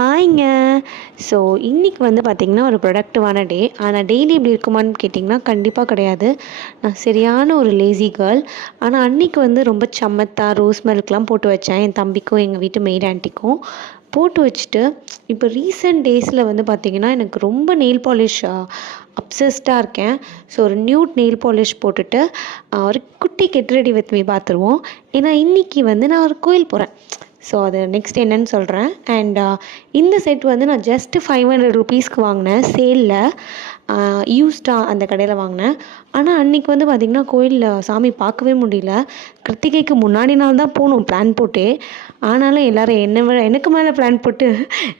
ஹாய்ங்க. So இன்றைக்கி வந்து பார்த்திங்கன்னா ஒரு ப்ரொடக்டிவான டே. ஆனால் டெய்லி இப்படி இருக்குமான்னு கேட்டிங்கன்னா கண்டிப்பாக கிடையாது. நான் சரியான ஒரு லேசி கேர்ள். ஆனால் அன்றைக்கி வந்து ரொம்ப சமத்தா ரோஸ் மில்க்லாம் போட்டு வச்சேன் என் தம்பிக்கும் எங்கள் வீட்டு மெய்ட் ஆண்டிக்கும் போட்டு வச்சுட்டு, இப்போ ரீசெண்ட் டேஸில் வந்து பார்த்திங்கன்னா எனக்கு ரொம்ப நெயில் பாலிஷ் அப்சஸ்டாக இருக்கேன். ஸோ ஒரு நியூட் நெயில் பாலிஷ் போட்டுட்டு ஒரு குட்டி கெட் ரெடி வித் மீ பார்த்துருவோம். ஏன்னா இன்றைக்கி வந்து நான் ஒரு கோயில் போகிறேன். ஸோ அது நெக்ஸ்ட் என்னன்னு சொல்கிறேன். அண்ட் இந்த செட் வந்து நான் ஜஸ்ட்டு 500 ருபீஸ்க்கு வாங்கினேன் சேலில். யூஸ்டாக அந்த கடையில் வாங்கினேன். ஆனால் அன்றைக்கி வந்து பார்த்திங்கன்னா கோயிலில் சாமி பார்க்கவே முடியல. கிருத்திகைக்கு முன்னாடி நாள் தான் போகணும் பிளான் போட்டு. ஆனாலும் எல்லோரும் எனக்கு மேலே பிளான் போட்டு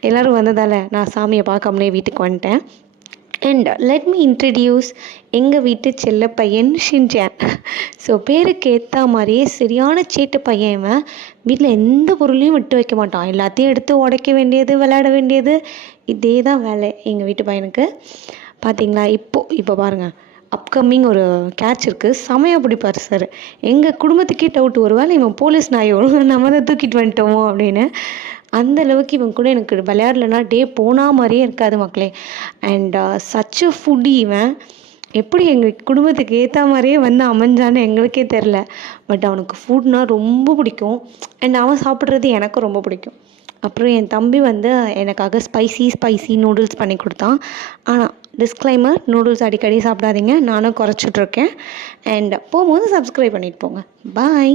எல்லோரும் வந்ததால் நான் சாமியை பார்க்காமலே வீட்டுக்கு வந்துட்டேன். அண்ட் லெட் மீ இன்ட்ரடியூஸ் எங்கள் வீட்டு செல்ல பையன் ஷின்சான். ஸோ பேருக்கு ஏற்ற மாதிரியே சரியான சேட்டு பையன் இவன். வீட்டில் எந்த பொருளையும் விட்டு வைக்க மாட்டான். எல்லாத்தையும் எடுத்து உடைக்க வேண்டியது, விளையாட வேண்டியது, இதே தான் வேலை எங்கள் வீட்டு பையனுக்கு. பார்த்தீங்களா, இப்போ பாருங்கள், அப்கமிங் ஒரு கேட்ச் இருக்குது. செமையாக பிடிப்பார் சார். எங்கள் குடும்பத்துக்கே டவுட், ஒரு வேளை இவன் போலீஸ் நாய் நம்ம தான் தூக்கிட்டு வந்துட்டோமோ அப்படின்னு. அந்தளவுக்கு இவன் கூட எனக்கு விளையாடலைன்னா டே போனால் மாதிரியே இருக்காது மக்களே. அண்ட் சச் அ ஃபுட்டி இவன். எப்படி எங்கள் குடும்பத்துக்கு ஏற்ற மாதிரியே வந்து அமைஞ்சான்னு எங்களுக்கே தெரில. பட் அவனுக்கு ஃபுட்னால் ரொம்ப பிடிக்கும். அண்ட் அவன் சாப்பிட்றது எனக்கும் ரொம்ப பிடிக்கும். அப்புறம் என் தம்பி வந்து எனக்காக ஸ்பைசி நூடுல்ஸ் பண்ணி கொடுத்தான். ஆனால் டிஸ்க்ளைமர், நூடுல்ஸ் அடிக்கடி சாப்பிடாதீங்க, நானும் குறைச்சிட்ருக்கேன். அண்ட் போகும்போது சப்ஸ்கிரைப் பண்ணிட்டு போங்க. பாய்.